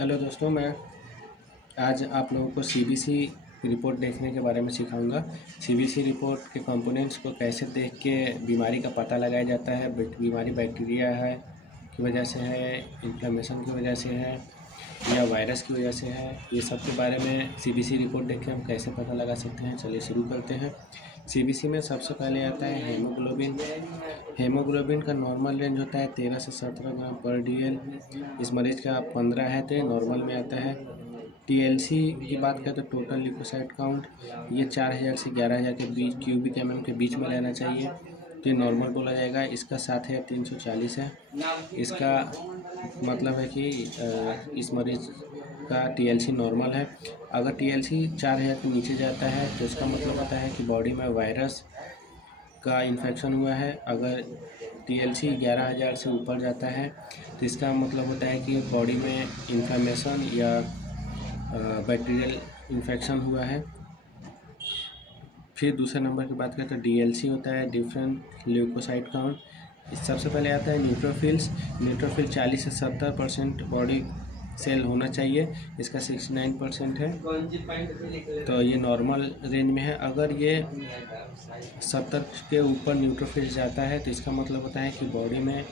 Hello दोस्तों, मैं आज आप लोगों को सीबीसी रिपोर्ट देखने के बारे में सिखाऊंगा। सीबीसी रिपोर्ट के कंपोनेंट्स को कैसे देख के बीमारी का पता लगाया जाता है। बीमारी बैक्टीरिया है की वजह से है, इन्फ्लेमेशन की वजह से है या वायरस की वजह से है, ये सब के बारे में सीबीसी रिपोर्ट देख के हम कैसे पता लगा सकते हैं। चलिए शुरू करते हैं। सीबीसी में सबसे पहले आता है हेमोग्लोबिन। हेमोग्लोबिन का नॉर्मल रेंज होता है 13 से 17 ग्राम पर डीएल। इस मरीज का 15 है तो नॉर्मल में आता है। टीएलसी की बात करें तो टोटल ल्यूकोसाइट काउंट, ये 4000 से 11000 के बीच क्यूबिक एमएम के बीच में रहना चाहिए, तो ये नॉर्मल बोला जाएगा। इसका 7340 है। इसका मतलब है कि इस मरीज का टीएलसी नॉर्मल है। अगर टीएलसी 4000 के नीचे जाता है तो इसका मतलब होता है कि बॉडी में वायरस का इन्फेक्शन हुआ है। अगर टीएलसी 11000 से ऊपर जाता है तो इसका मतलब होता है कि बॉडी में इन्फ्लेमेशन या बैक्टीरियल इन्फेक्शन हुआ है। फिर दूसरे नंबर की बात करें तो डीएलसी होता है डिफरेंट ल्यूकोसाइट काउंट। सबसे पहले आता है न्यूट्रोफिल्स। न्यूट्रोफिल 40 से 70% बॉडी सेल होना चाहिए, इसका 69% है, तो ये नॉर्मल रेंज में है। अगर ये 70 के ऊपर न्यूट्रोफिल जाता है तो इसका मतलब होता है कि बॉडी में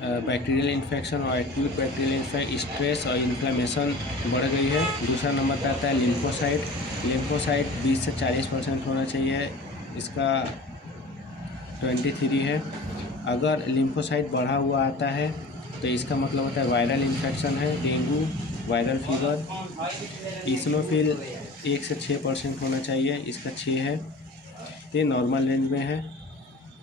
बैक्टीरियल इन्फेक्शन और एक्यूट बैक्टीरियल स्ट्रेस और इन्फ्लेमेशन बढ़ गई है। दूसरा नंबर पर आता है लिम्फोसाइट। लिम्फोसाइट 20 से 40% होना चाहिए, इसका 23 है। अगर लिम्फोसाइट बढ़ा हुआ आता है तो इसका मतलब होता है वायरल इन्फेक्शन है, डेंगू, वायरल फीवर। इस्नोफिल 1 से 6% होना चाहिए, इसका 6 है, ये नॉर्मल रेंज में है।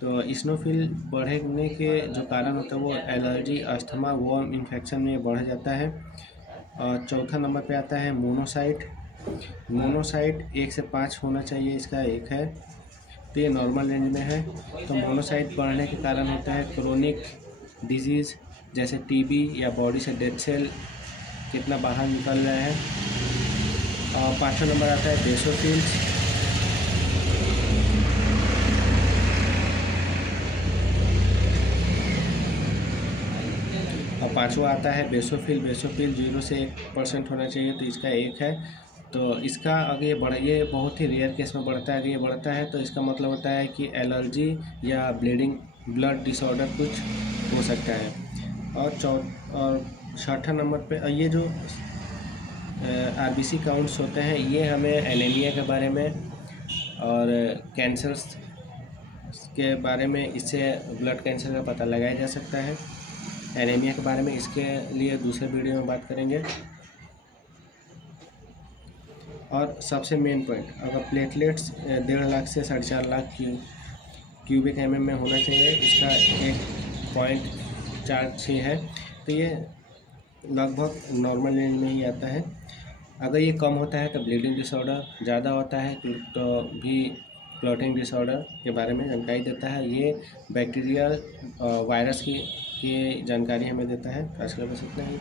तो इस्नोफिल बढ़ने के जो कारण होता है वो एलर्जी, अस्थमा, वर्म इन्फेक्शन में बढ़ जाता है। और चौथा नंबर पे आता है मोनोसाइट। मोनोसाइट 1 से 5 होना चाहिए, इसका 1 है, तो ये नॉर्मल रेंज में है। तो मोनोसाइट बढ़ने के कारण होता है क्रोनिक डिजीज़ जैसे टीबी या बॉडी से डेड सेल कितना बाहर निकल रहे हैं। और पाँचवा नंबर आता है बेसोफिल्स। और पाँचवा आता है बेसोफिल। बेसोफिल 0 से 1% होना चाहिए, तो इसका 1 है। तो इसका अगर ये बहुत ही रेयर केस में बढ़ता है। अगर ये बढ़ता है तो इसका मतलब होता है कि एलर्जी या ब्लड डिसऑर्डर कुछ हो सकता है। और छठा नंबर पे ये जो आरबीसी काउंट्स होते हैं, ये हमें एनीमिया के बारे में और कैंसर्स के बारे में, इससे ब्लड कैंसर का पता लगाया जा सकता है। एनीमिया के बारे में इसके लिए दूसरे वीडियो में बात करेंगे। और सबसे मेन पॉइंट, अगर प्लेटलेट्स 1.5 लाख से 4.5 लाख क्यूबिक एमएम में होना चाहिए, इसका 1.46 है, तो ये लगभग नॉर्मल रेंज में ही आता है। अगर ये कम होता है तो ब्लीडिंग डिसऑर्डर, ज़्यादा होता है तो भी क्लॉटिंग डिसऑर्डर के बारे में जानकारी देता है। ये बैक्टीरियल वायरस की जानकारी हमें देता है। आज के लिए बस इतना ही।